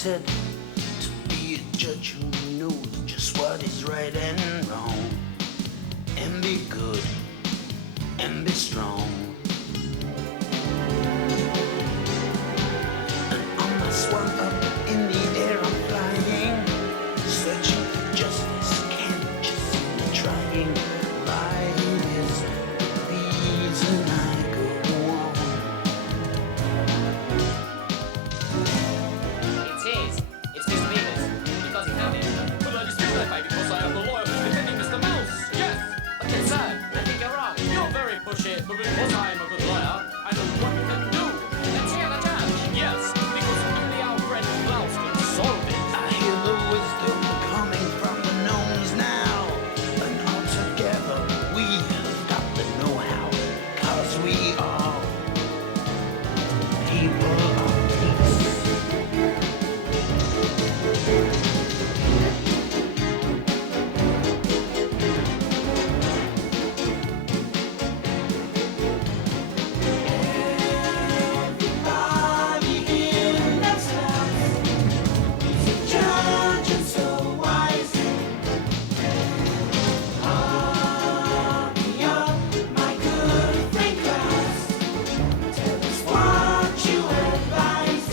appointed to be a judge who knows just what is right and wrong, and be good and be strong. And on my swan up in the air I'm flying, searching for justice, can't just see me trying. Life is the reason I go on. It is. It's Mr. Beavers. Because he found it. But I dispute that, mate, because I am the lawyer who's defending Mr. Mouse. Yes. But then, sir, I think you're wrong. You're very pushy, but because I am a good lawyer, I know what we can do. Let's hear the judge. Yes, because only our friend Klaus can solve it. I hear the wisdom coming from the gnomes now, and all together we have got the know-how, 'cause we are people of peace. Everybody in this house is a judge and so wise. Hurry up, my good friend Klaus. Tell us what you advise.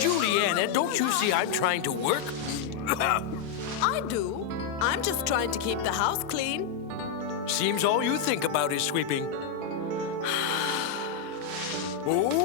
Juliana, don't you see I'm trying to work? I do. I'm just trying to keep the house clean. Seems all you think about is sweeping. Oh.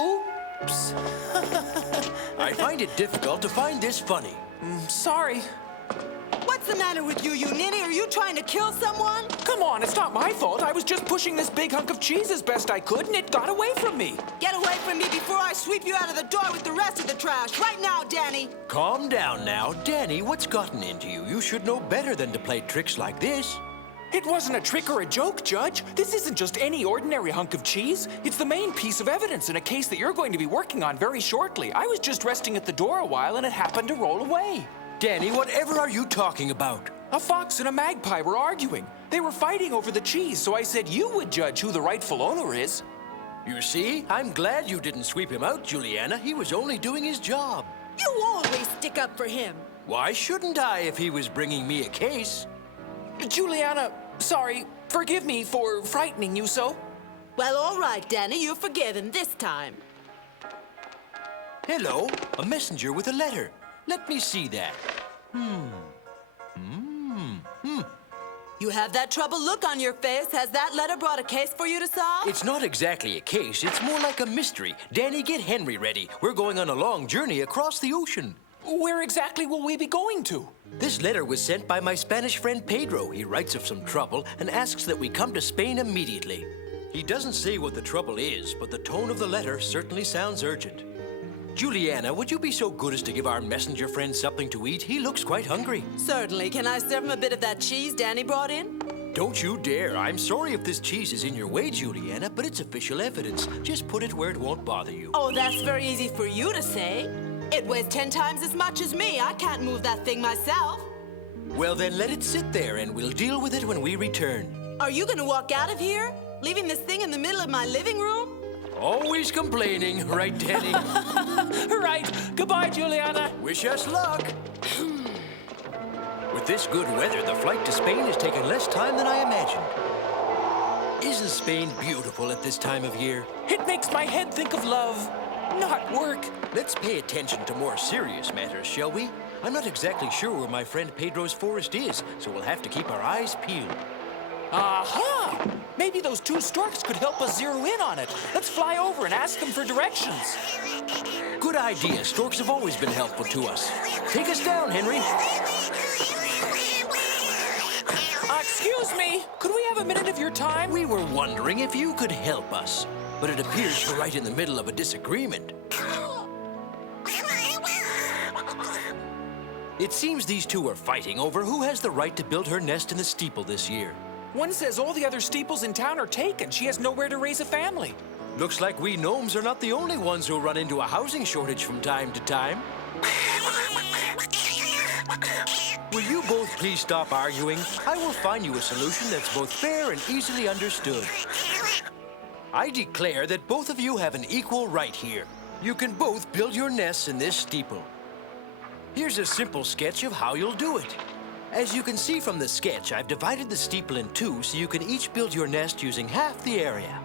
Oops. I find it difficult to find this funny. Sorry. What's the matter with you, you ninny? Are you trying to kill someone? Come on, it's not my fault. I was just pushing this big hunk of cheese as best I could, and it got away from me. Get away from me before I sweep you out of the door with the rest of the trash. Right now, Dany. Calm down now. Dany, what's gotten into you? You should know better than to play tricks like this. It wasn't a trick or a joke, Judge. This isn't just any ordinary hunk of cheese. It's the main piece of evidence in a case that you're going to be working on very shortly. I was just resting at the door a while, and it happened to roll away. Dany, whatever are you talking about? A fox and a magpie were arguing. They were fighting over the cheese, so I said you would judge who the rightful owner is. You see, I'm glad you didn't sweep him out, Juliana. He was only doing his job. You always stick up for him. Why shouldn't I if he was bringing me a case? Juliana, sorry, forgive me for frightening you so. Well, all right, Dany, you're forgiven this time. Hello, a messenger with a letter. Let me see that. You have that troubled look on your face. Has that letter brought a case for you to solve? It's not exactly a case. It's more like a mystery. Dany, get Henry ready. We're going on a long journey across the ocean. Where exactly will we be going to? This letter was sent by my Spanish friend Pedro. He writes of some trouble and asks that we come to Spain immediately. He doesn't say what the trouble is, but the tone of the letter certainly sounds urgent. Juliana, would you be so good as to give our messenger friend something to eat? He looks quite hungry. Certainly. Can I serve him a bit of that cheese Dany brought in? Don't you dare. I'm sorry if this cheese is in your way, Juliana, but it's official evidence. Just put it where it won't bother you. Oh, that's very easy for you to say. It weighs 10 times as much as me. I can't move that thing myself. Well, then let it sit there, and we'll deal with it when we return. Are you gonna walk out of here, leaving this thing in the middle of my living room? Always complaining, right, Dany? Right. Goodbye, Juliana. Wish us luck. With this good weather, the flight to Spain has taken less time than I imagined. Isn't Spain beautiful at this time of year? It makes my head think of love, not work. Let's pay attention to more serious matters, shall we? I'm not exactly sure where my friend Pedro's forest is, so we'll have to keep our eyes peeled. Aha! Maybe those two storks could help us zero in on it. Let's fly over and ask them for directions. Good idea. Storks have always been helpful to us. Take us down, Henry. Excuse me, could we have a minute of your time? We were wondering if you could help us, but it appears you're right in the middle of a disagreement. It seems these two are fighting over who has the right to build her nest in the steeple this year. One says all the other steeples in town are taken. She has nowhere to raise a family. Looks like we gnomes are not the only ones who run into a housing shortage from time to time. Will you both please stop arguing? I will find you a solution that's both fair and easily understood. I declare that both of you have an equal right here. You can both build your nests in this steeple. Here's a simple sketch of how you'll do it. As you can see from the sketch, I've divided the steeple in two so you can each build your nest using half the area.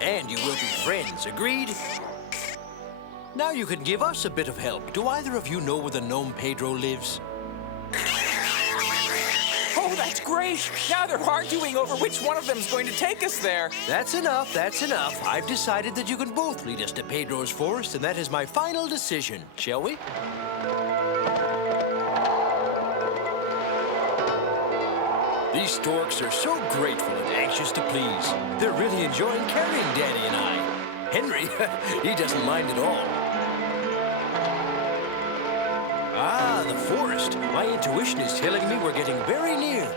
And you will be friends, agreed? Now you can give us a bit of help. Do either of you know where the gnome Pedro lives? Oh, that's great. Now they're arguing over which one of them's going to take us there. That's enough, that's enough. I've decided that you can both lead us to Pedro's forest, and that is my final decision. Shall we? These storks are so grateful and anxious to please. They're really enjoying carrying Dany and I. Henry, he doesn't mind at all. Ah, the forest. My intuition is telling me we're getting very near.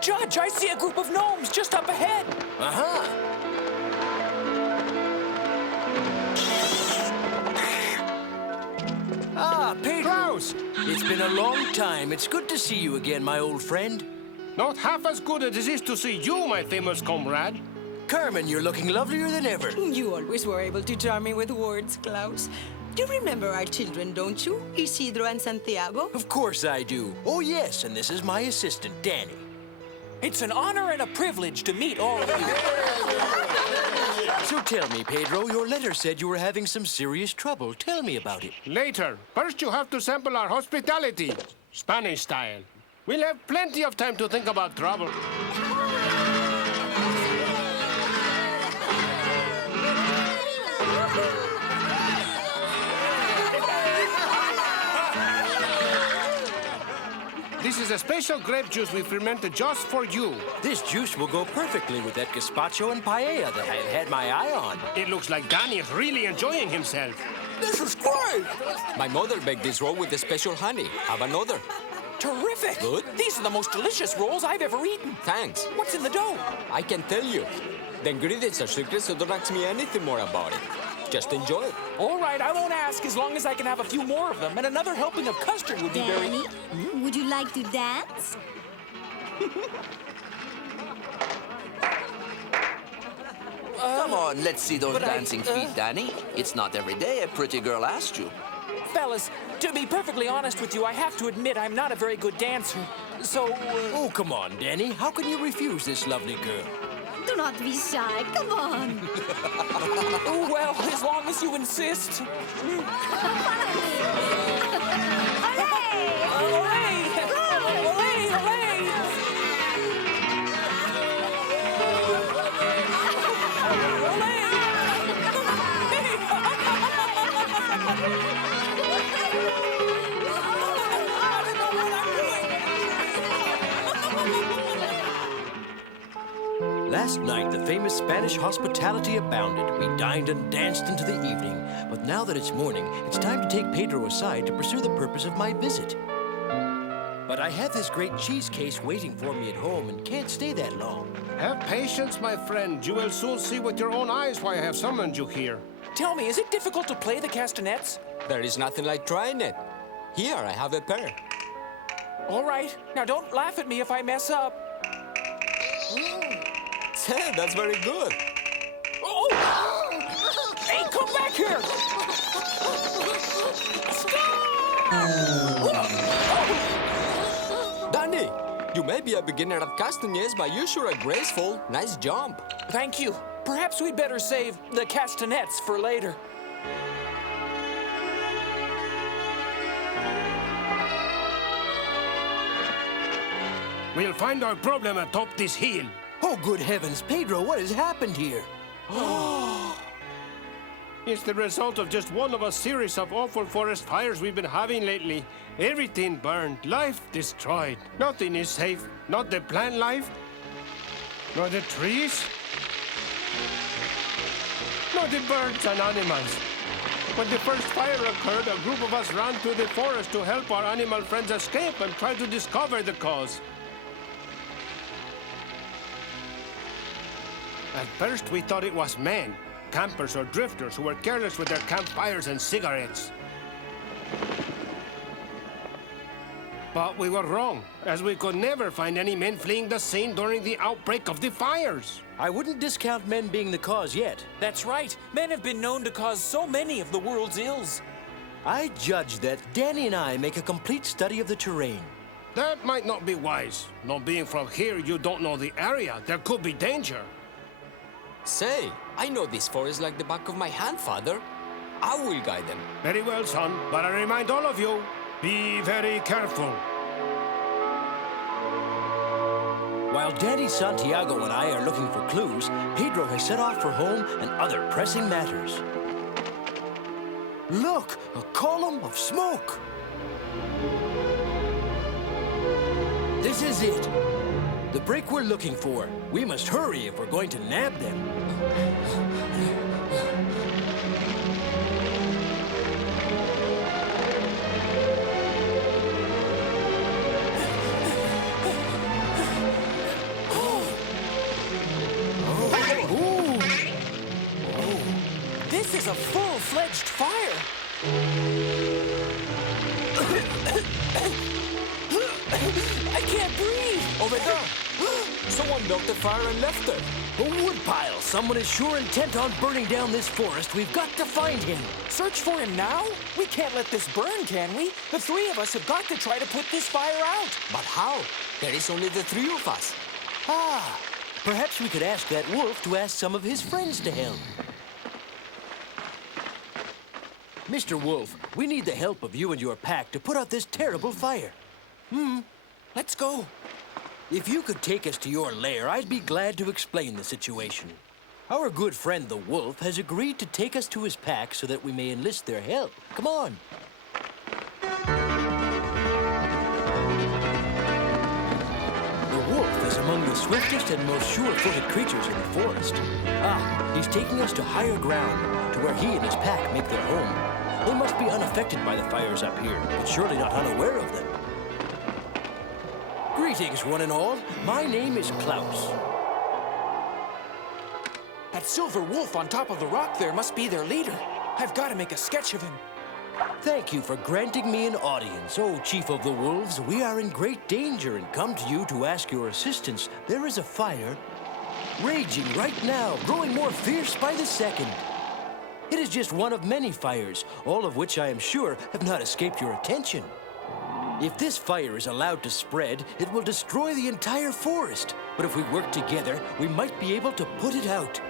Judge, I see a group of gnomes just up ahead. Uh-huh. Ah, Pedro. Klaus! It's been a long time. It's good to see you again, my old friend. Not half as good as it is to see you, my famous comrade. Carmen, you're looking lovelier than ever. You always were able to charm me with words, Klaus. You remember our children, don't you? Isidro and Santiago? Of course I do. Oh, yes, and this is my assistant, Dany. It's an honor and a privilege to meet all of you. So tell me, Pedro, your letter said you were having some serious trouble. Tell me about it. Later. First, you have to sample our hospitality. Spanish style. We'll have plenty of time to think about trouble. This is a special grape juice we fermented just for you. This juice will go perfectly with that gazpacho and paella that I've had my eye on. It looks like Dany is really enjoying himself. This is great! My mother baked this roll with the special honey. Have another. Terrific. Good. These are the most delicious rolls I've ever eaten. Thanks. What's in the dough? I can tell you. The ingredients are secret, so don't ask me anything more about it. Just enjoy it. All right, I won't ask as long as I can have a few more of them, and another helping of custard would be very... Dany, would you like to dance? Come on, let's see those but dancing feet, Dany. It's not every day a pretty girl asks you. Fellas, to be perfectly honest with you, I have to admit I'm not a very good dancer. So, Oh, come on, Dany. How can you refuse this lovely girl? Do not be shy. Come on. oh, well, as long as you insist. Last night, the famous Spanish hospitality abounded. We dined and danced into the evening. But now that it's morning, it's time to take Pedro aside to pursue the purpose of my visit. But But I have this great cheese case waiting for me at home and can't stay that long. Have patience, my friend. You will soon see with your own eyes why I have summoned you here. Tell me, is it difficult to play the castanets? There is nothing like trying it. Here, I have a pair. All right. Now, don't laugh at me if I mess up. That's very good. Oh! Hey, come back here! Dany, you may be a beginner at castanets, but you sure are graceful. Nice jump. Thank you. Perhaps we'd better save the castanets for later. We'll find our problem atop this hill. Oh, good heavens, Pedro, what has happened here? It's the result of just one of a series of awful forest fires we've been having lately. Everything burned, life destroyed. Nothing is safe. Not the plant life, nor the trees, nor the birds and animals. When the first fire occurred, a group of us ran to the forest to help our animal friends escape and try to discover the cause. At first, we thought it was men, campers or drifters who were careless with their campfires and cigarettes. But we were wrong, as we could never find any men fleeing the scene during the outbreak of the fires. I wouldn't discount men being the cause yet. That's right. Men have been known to cause so many of the world's ills. I judge that Dany and I make a complete study of the terrain. That might not be wise. Not being from here, you don't know the area. There could be danger. Say, I know this forest like the back of my hand, Father. I will guide them. Very well, son. But I remind all of you, be very careful. While Daddy Santiago and I are looking for clues, Pedro has set off for home and other pressing matters. Look, a column of smoke. This is it. The break we're looking for. We must hurry if we're going to nab them. This is a full-fledged fire. I can't breathe. Over there. Someone built the fire and left it. A woodpile. Someone is sure intent on burning down this forest. We've got to find him. Search for him now? We can't let this burn, can we? The three of us have got to try to put this fire out. But how? There is only the three of us. Perhaps we could ask that wolf to ask some of his friends to help. Mr. Wolf, we need the help of you and your pack to put out this terrible fire. Let's go. If you could take us to your lair, I'd be glad to explain the situation. Our good friend the wolf has agreed to take us to his pack so that we may enlist their help. Come on. The wolf is among the swiftest and most sure-footed creatures in the forest. He's taking us to higher ground, to where he and his pack make their home. They must be unaffected by the fires up here, but surely not unaware of them. Greetings, one and all. My name is Klaus. That silver wolf on top of the rock there must be their leader. I've got to make a sketch of him. Thank you for granting me an audience, oh Chief of the Wolves. We are in great danger and come to you to ask your assistance. There is a fire raging right now, growing more fierce by the second. It is just one of many fires, all of which I am sure have not escaped your attention. If this fire is allowed to spread, it will destroy the entire forest. But if we work together, we might be able to put it out.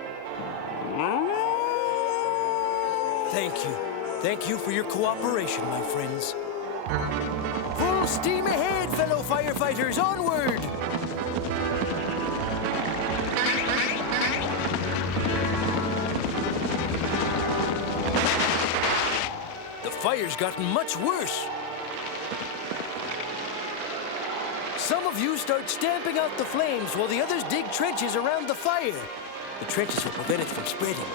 Thank you. Thank you for your cooperation, my friends. Full steam ahead, fellow firefighters, onward! The fire's gotten much worse. Some of you start stamping out the flames while the others dig trenches around the fire. The trenches will prevent it from spreading.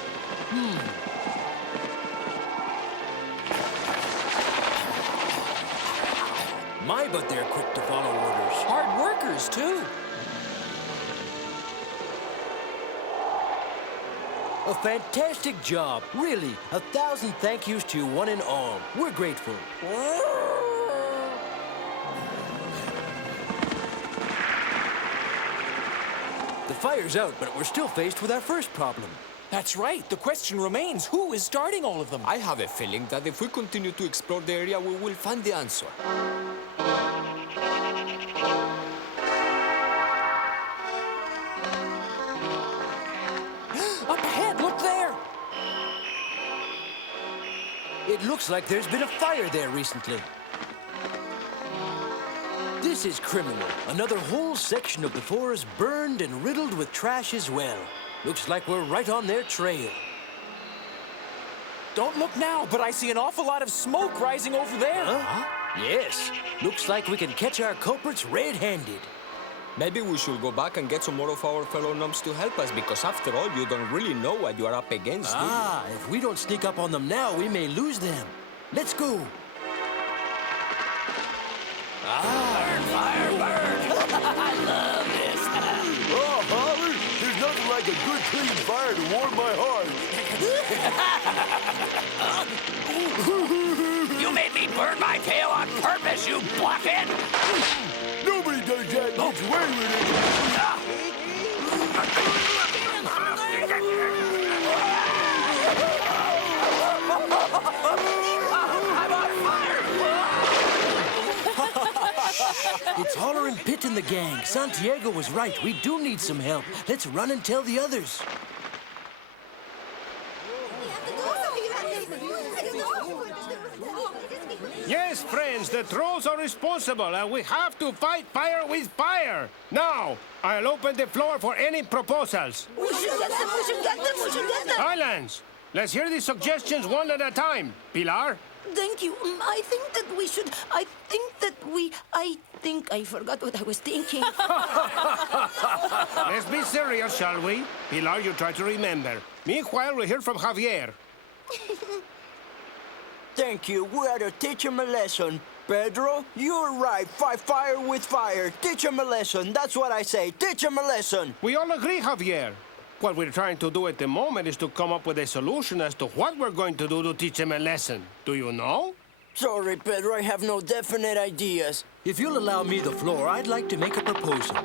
My, but they're quick to follow orders. Hard workers, too. A fantastic job. Really, 1,000 thank yous to you one and all. We're grateful. The fire's out, but we're still faced with our first problem. That's right. The question remains, who is starting all of them? I have a feeling that if we continue to explore the area, we will find the answer. Up ahead, look there! It looks like there's been a fire there recently. This is criminal. Another whole section of the forest burned and riddled with trash as well. Looks like we're right on their trail. Don't look now, but I see an awful lot of smoke rising over there. Huh? Yes. Looks like we can catch our culprits red-handed. Maybe we should go back and get some more of our fellow gnomes to help us, because after all, you don't really know what you are up against, do you? If we don't sneak up on them now, we may lose them. Let's go. Burn, fire, burn! I love this. Oh, Holler, there's nothing like a good clean fire to warm my heart. You made me burn my tail on purpose, you blockhead! Nobody does that gets away with it. I'm on fire! It's Holler and Pitt and the gang. Santiago was right. We do need some help. Let's run and tell the others. Yes, friends, the trolls are responsible, and we have to fight fire with fire. Now, I'll open the floor for any proposals. We should get them, we should get them, we should get them. Silence! Let's hear the suggestions one at a time. Pilar? Thank you. I think I forgot what I was thinking. Let's be serious, shall we? Pilar, you try to remember. Meanwhile, we'll hear from Javier. Thank you. We ought to teach him a lesson. Pedro, you're right. Fight fire with fire. Teach him a lesson. That's what I say. Teach him a lesson. We all agree, Javier. What we're trying to do at the moment is to come up with a solution as to what we're going to do to teach him a lesson. Do you know? Sorry, Pedro. I have no definite ideas. If you'll allow me the floor, I'd like to make a proposal.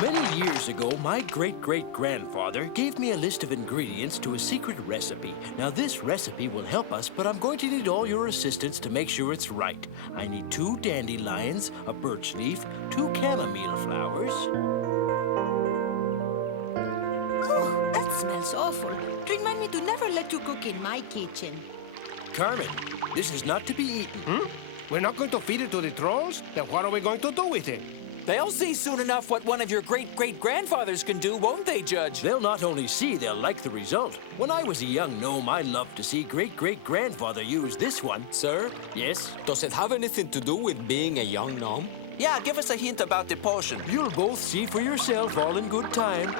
Many years ago, my great-great-grandfather gave me a list of ingredients to a secret recipe. Now, this recipe will help us, but I'm going to need all your assistance to make sure it's right. I need 2 dandelions, a birch leaf, 2 chamomile flowers. Oh, that smells awful. Remind me to never let you cook in my kitchen. Carmen, this is not to be eaten. We're not going to feed it to the trolls? Then what are we going to do with it? They'll see soon enough what one of your great-great-grandfathers can do, won't they, Judge? They'll not only see, they'll like the result. When I was a young gnome, I loved to see great-great-grandfather use this one. Sir? Yes? Does it have anything to do with being a young gnome? Yeah, give us a hint about the potion. You'll both see for yourself, all in good time.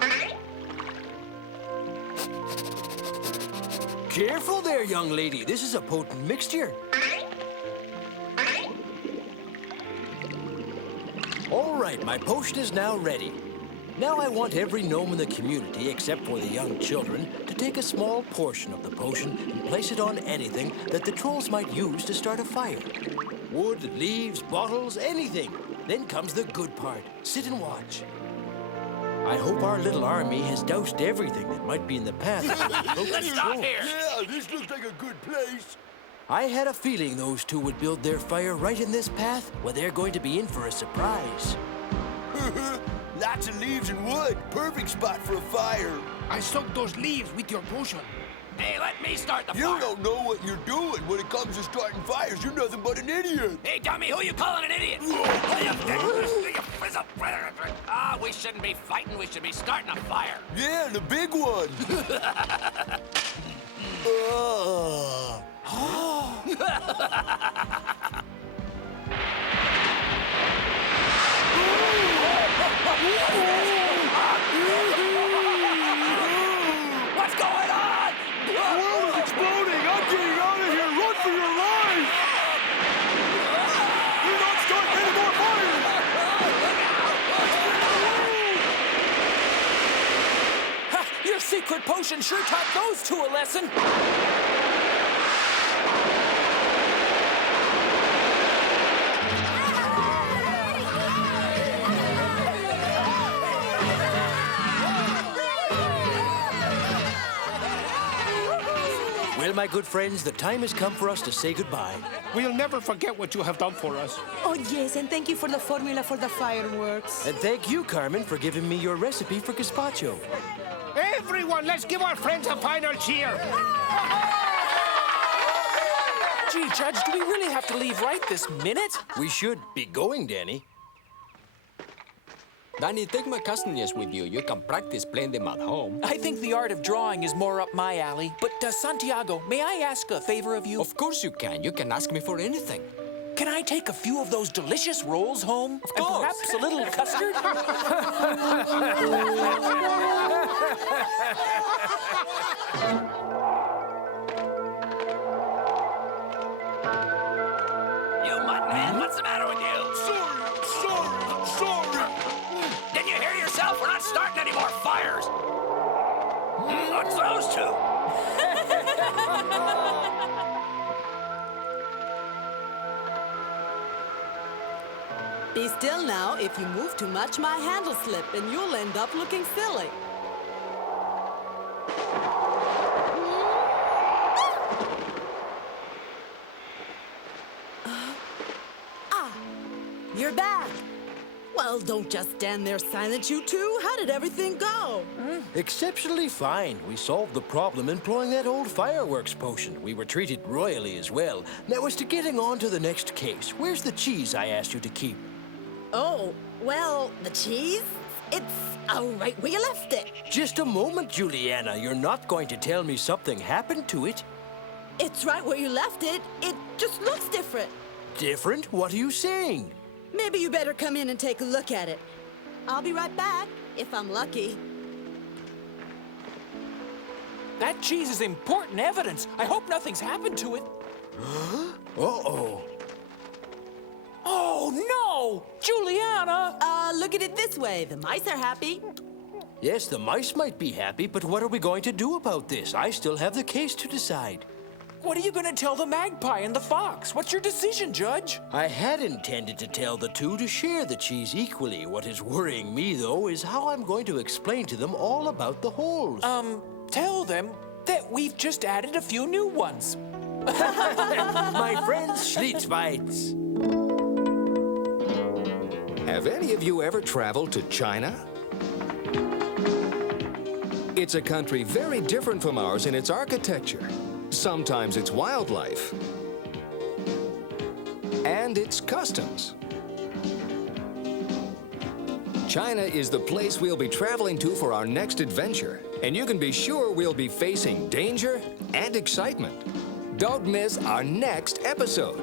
Careful there, young lady. This is a potent mixture. All right, my potion is now ready. Now I want every gnome in the community, except for the young children, to take a small portion of the potion and place it on anything that the trolls might use to start a fire. Wood, leaves, bottles, anything. Then comes the good part. Sit and watch. I hope our little army has doused everything that might be in the path. Let's stop here! Yeah, this looks like a good place. I had a feeling those 2 would build their fire right in this path. Well, they're going to be in for a surprise. Lots of leaves and wood. Perfect spot for a fire. I soaked those leaves with your potion. Hey, let me start the You fire! don't know what you're doing when it comes to starting fires. You're nothing but an idiot. Hey, dummy, who you calling an idiot? We shouldn't be fighting. We should be starting a fire. Yeah, the big one. What's going on? The world is exploding. I'm getting out of here. Run for your life. secret potion sure taught those two a lesson. Well, my good friends, the time has come for us to say goodbye. We'll never forget what you have done for us. Oh, yes, and thank you for the formula for the fireworks. And thank you, Carmen, for giving me your recipe for gazpacho. Everyone, let's give our friends a final cheer. Gee, Judge, do we really have to leave right this minute? We should be going, Dany. Dany, take my castanhas with you. You can practice playing them at home. I think the art of drawing is more up my alley. But, Santiago, may I ask a favor of you? Of course you can. You can ask me for anything. Can I take a few of those delicious rolls home? Of And course. perhaps a little custard? You muttman, what's the matter with you? Sorry. Didn't you hear yourself? We're not starting any more fires. What's those two? Be still now. If you move too much, my hand will slip, and you'll end up looking silly. You're back. Well, don't just stand there silent, you two. How did everything go? Exceptionally fine. We solved the problem employing that old fireworks potion. We were treated royally as well. Now, as to getting on to the next case, where's the cheese I asked you to keep? Oh, well, the cheese? It's right where you left it. Just a moment, Juliana. You're not going to tell me something happened to it? It's right where you left it. It just looks different. Different? What are you saying? Maybe you better come in and take a look at it. I'll be right back, if I'm lucky. That cheese is important evidence. I hope nothing's happened to it. Uh-oh. Oh, no! Juliana! Look at it this way. The mice are happy. Yes, the mice might be happy, but what are we going to do about this? I still have the case to decide. What are you going to tell the magpie and the fox? What's your decision, Judge? I had intended to tell the two to share the cheese equally. What is worrying me, though, is how I'm going to explain to them all about the holes. Tell them that we've just added a few new ones. My friends, Schlitzweitz. Have any of you ever traveled to China? It's a country very different from ours in its architecture. Sometimes it's wildlife. And its customs. China is the place we'll be traveling to for our next adventure. And you can be sure we'll be facing danger and excitement. Don't miss our next episode.